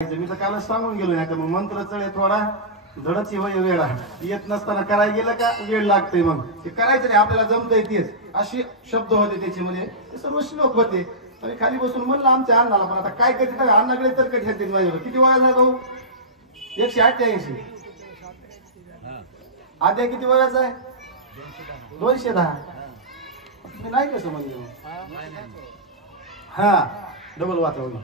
मी तर कालच सांगून गेलो नाही तर मग मंत्र चढे थोडा धडची होय वेळा येत नसताना करायला गेलं का वेळ लागतोय मग ते करायचं नाही आपल्याला जमतंय तेच असे शब्द होते त्याचे म्हणजे ते सर्व श्लोक होते. तरी खाली बसून म्हणलं आमच्या अण्णाला पण आता काय करते ना अण्णाकडे तर कधी घेते माझ्यावर किती वया झाला भाऊ 188 आद्या किती वयाचा आहे 210 मी नाही कसं म्हणजे हा डबल वातावरण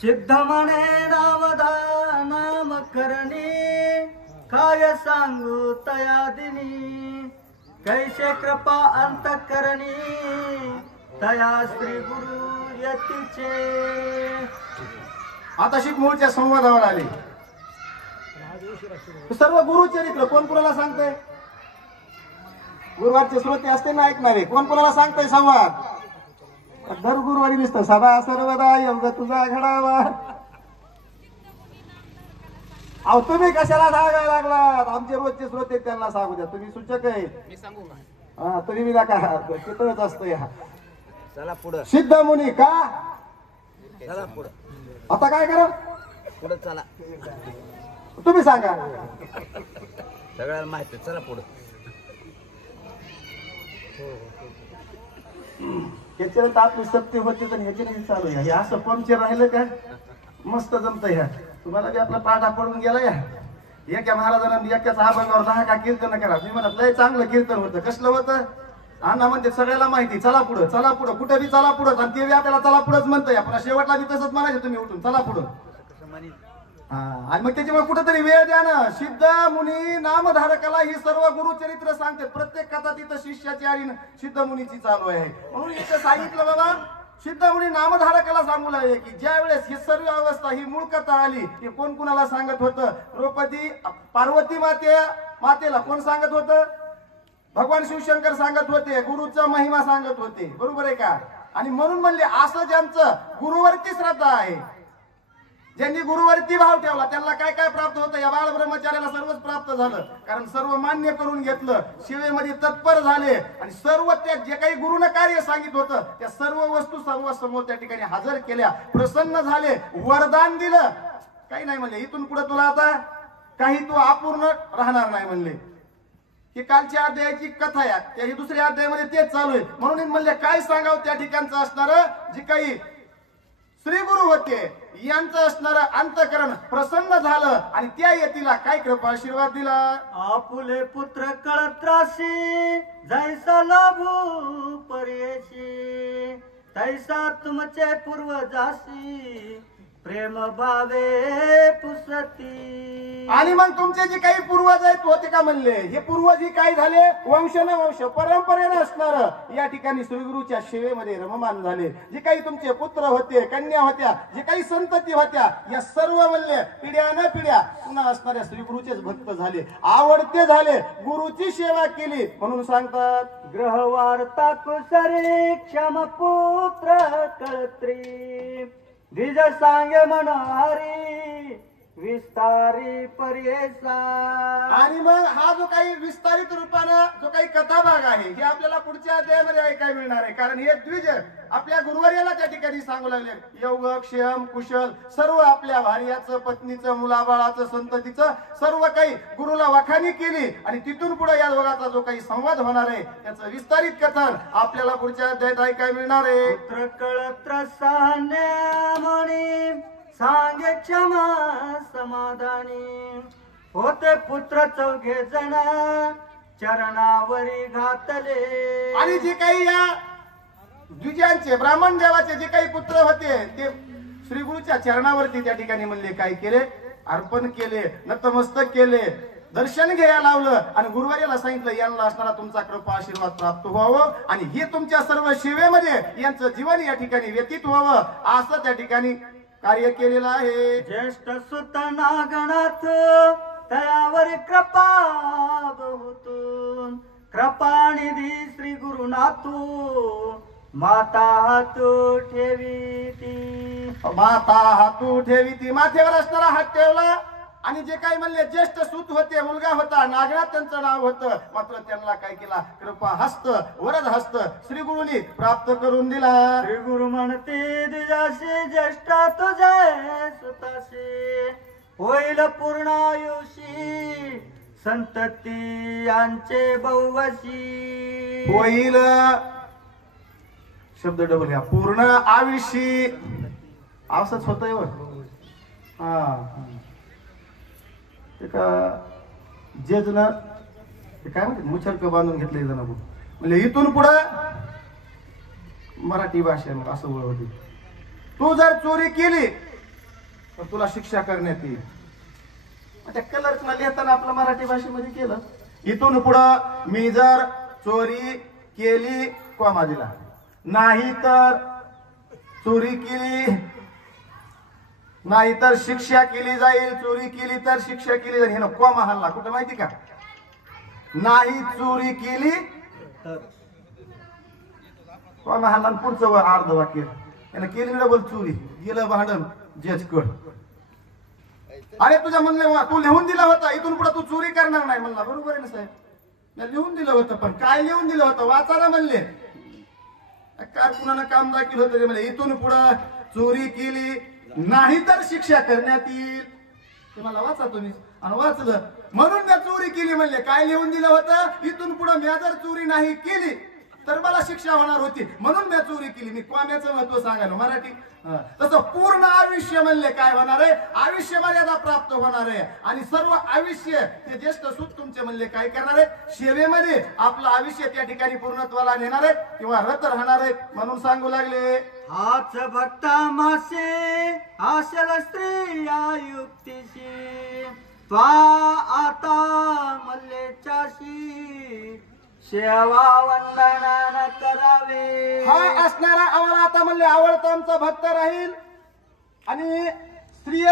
सिद्ध म्हणे नाम करणी काय सांगू तयादिनी कैसे कृपा अंतकरणी तया श्री गुरु यतीचे. आता शिक मूळच्या संवादावर आले. सर्व गुरुचरित्र कोण कोणाला सांगतंय गुरुवारचे श्रोते असते ना ऐकणारे कोण कोणाला सांगतंय संवाद दर गुरुवारी दिसत सदा सर्वदा योग तुझा घडावा. अहो तुम्ही कशाला सांगायला लागलात आमचे रोजचे श्रोते त्यांना सांगू द्या तुम्ही सूचक आहे मी सांगू हा तुम्ही विना का तिथंच असतं या चला पुढे सिद्ध मुनी का चला पुढे आता काय करा पुढे चला तुम्ही सांगा सगळ्याला माहिती चला पुढे. याच्यावर तर आपली सत्य होते तर ह्याचे नाही चालू आहे हे असं पंक्चर राहिलं का मस्त जमत ह्या तुम्हाला बी आपला पाठा पडून गेला या एका महाराजांना एकाच अभंगावर 10 का कीर्तन करा मी म्हणत लय चांगलं कीर्तन होतं कसलं होतं अण्णा म्हणते सगळ्याला माहिती चला पुढं कुठं बी चला पुढं आणि ते बी आपल्याला चला पुढंच म्हणतंय आपण शेवटला बी तसंच म्हणायचं तुम्ही उठून चला पुढं आणि मग त्याच्यामुळे कुठेतरी वेळ द्या ना. सिद्ध मुनी नामधारकाला ही सर्व गुरुचरित्र सांगते प्रत्येक कथा तिथं शिष्याची आणि सिद्ध मुनीची चालू आहे म्हणून इथं सांगितलं बाबा सिद्ध मुनी नामधारकाला सांगू लागले की ज्या वेळेस ही सर्व अवस्था ही मूळ कथा आली ही कोण कुणाला सांगत होतं द्रौपदी पार्वती मातेला कोण सांगत होतं भगवान शिवशंकर सांगत होते गुरुचा महिमा सांगत होते बरोबर आहे का. आणि म्हणून म्हणले असं ज्यांचं गुरुवरती श्रद्धा आहे ज्यांनी गुरुवरती भाव ठेवला त्यांना काय काय प्राप्त होतं या बाळ ब्रह्मचार्याला सर्वच प्राप्त झालं कारण सर्व मान्य करून घेतलं सेवेमध्ये तत्पर झाले आणि सर्व त्या जे काही गुरुनं कार्य सांगितलं होतं त्या सर्व वस्तू सर्व समोर त्या ठिकाणी हजर केल्या प्रसन्न झाले वरदान दिलं काही नाही म्हणले इथून पुढे तुला आता काही तू अपूर्ण राहणार नाही म्हणले. ही कालच्या अध्यायाची कथा आहे ही दुसऱ्या अध्यायामध्ये तेच चालू आहे म्हणून म्हणले काय सांगावं त्या ठिकाणचं असणार जे काही श्री गुरु होते यांचं असणार अंतकरण प्रसन्न झालं आणि त्या यतीला काय कृपा आशीर्वाद दिला. आपुले पुत्र कळत्राशी जैसा लाभू पर्यशी तैसा तुमचे पूर्वजाशी प्रेम भावे पुसती. आणि मग तुमचे जे काही पूर्वज आहेत होते का म्हणले हे पूर्वज ही काय झाले वंश न वंश परंपरेने असणार या ठिकाणी श्रीगुरूच्या सेवेमध्ये रममान झाले. जे काही तुमचे पुत्र होते कन्या होत्या जे काही संतती होत्या या सर्व म्हणले पिढ्या न पिढ्या पुन्हा असणाऱ्या श्रीगुरूचेच भक्त झाले आवडते झाले गुरुची सेवा केली म्हणून सांगतात ग्रहवार्ता कुसरी क्षम पुत्र कळत्री द्विज सांगे मनोहारी विस्तारी पर्येसा. आणि मग हा जो काही विस्तारित रूपानं जो काही कथा भाग आहे हे आपल्याला पुढच्या अध्यायामध्ये ऐकायला मिळणार आहे कारण हे द्विज आपल्या गुरुवर्याला त्या ठिकाणी सांगू लागले योग क्षेम कुशल सर्व आपल्या भार्याचं पत्नीचं मुलाबाळाचं संततीचं सर्व काही गुरुला वखाणी केली आणि तिथून पुढे या दोघांचा जो काही संवाद होणार आहे त्याचं विस्तारित कथन आपल्याला पुढच्या अध्यायात ऐकायला मिळणार आहे. पुत्र कळत्र म्हणी सांगे क्षमा समाधानी होते पुत्र 4 जण चरणावरी घातले. आणि जे काही या द्विजांचे ब्राह्मण देवाचे जे काही पुत्र होते ते श्री गुरुच्या चरणावरती त्या ठिकाणी म्हणले काय केले अर्पण केले नतमस्तक केले दर्शन घ्यायला लावलं आणि गुरुवार्याला सांगितलं यांना असणारा तुमचा कृपा आशीर्वाद प्राप्त व्हावं आणि हे तुमच्या सर्व सेवेमध्ये यांचं जीवन या ठिकाणी व्यतीत व्हावं असं त्या ठिकाणी कार्य केलेलं आहे. ज्येष्ठ सुत नागनाथ तयावर कृपा बहुतून कृपानिधी श्री गुरुनाथू माता हातू ठेवी ती माता हातू ठेवी ती माथेवर असणारा हात ठेवला आणि जे काही म्हणले ज्येष्ठ सूत होते, मुलगा होता, नागनाथ त्यांचं नाव होतं, मात्र त्यांना काय केला, कृपा हस्त वरद हस्त श्री गुरुनी प्राप्त करून दिला. श्री गुरु म्हणते तुझ्याशी ज्येष्ठा तुझ्या सुताशी होईल पूर्ण आयुषी संतती यांचे बहुवशी. होईल शब्द डबल घ्या, पूर्ण आयुषी असंच होतंय व ते का जे जण ते काय म्हणते मुछरक बांधून घेतले जण म्हणजे इथून पुढं मराठी भाषा मग असं ओळ होती. तू जर चोरी केली तर तुला शिक्षा करण्यात येईल. त्या कलर्सला लिहिताना आपलं मराठी भाषेमध्ये केलं, इथून पुढं मी जर चोरी केली कॉमा दिला, नाही तर चोरी केली नाही तर शिक्षा केली जाईल, चोरी केली तर शिक्षा केली जाईल. हे ना कॉमा हल्ला कुठं माहिती का, नाही चोरी केली कॉमा हल्ला पुढचं अर्ध वाक्य याला केली डबल चोरी गेलं भांडण जजकड. अरे तुझ्या म्हणले तू लिहून दिला होता इथून पुढे तू चोरी करणार नाही म्हणला, बरोबर आहे ना साहेब, मी लिहून दिलं होतं, पण काय लिहून दिलं होतं वाचायला म्हणले, कारकुनानं काम दाखल होतं ते म्हणले इथून पुढे चोरी केली नाही तर शिक्षा करण्यात येईल. तुम्हाला वाचा तुम्ही आणि वाचलं म्हणून मी चोरी केली म्हणले, काय लिहून दिलं होतं, इथून पुढे मी जर चोरी नाही केली तर मला शिक्षा होणार होती म्हणून मी चोरी केली. मी क्वाम्याचं महत्व सांगायला मराठी. तसं पूर्ण आयुष्य म्हणले काय होणार आहे, आयुष्य मर्यादा प्राप्त होणार आहे आणि सर्व आयुष्य ते ज्येष्ठ सूत तुमचे म्हणले काय करणार आहे, सेवेमध्ये आपलं आयुष्य त्या ठिकाणी पूर्णत्वाला नेणार आहे किंवा रत राहणार आहे. म्हणून सांगू लागले हाच भक्ता मासे आशल स्त्री युक्तीशी त्वा आता मल्लेच्याशी सेवा वंदना करावे. हा असणारा आम्हाला आता म्हणले आवडता आमचा भक्त राहील आणि स्त्रिय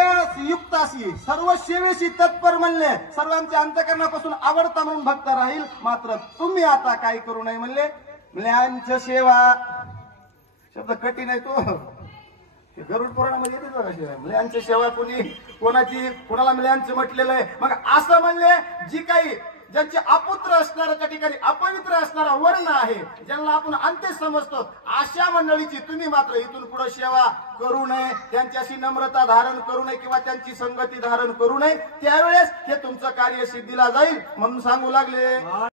युक्ताशी सर्व सेवेशी तत्पर म्हणले, सर्व आमच्या अंतकरणापासून आवडता म्हणून भक्त राहील. मात्र तुम्ही आता काय करू नये म्हणले, म्ल्यांची सेवा शब्द कठीण आहे तो, गरुड पुराणामध्ये येते बघा शिवाय म्ल्यांची सेवा कोणाची कोणाला म्ल्यांचं म्हटलेलं आहे. मग असं म्हणले जी काही ज्यांचे अपुत्र असणारा त्या ठिकाणी अपवित्र असणारा वर्ण आहे, ज्यांना आपण अंत्य समजतो, अशा मंडळीची तुम्ही मात्र इथून पुढे सेवा करू नये, त्यांच्याशी नम्रता धारण करू नये किंवा त्यांची संगती धारण करू नये. त्यावेळेस हे तुमचं कार्य सिद्धीला जाईल म्हणून सांगू लागले.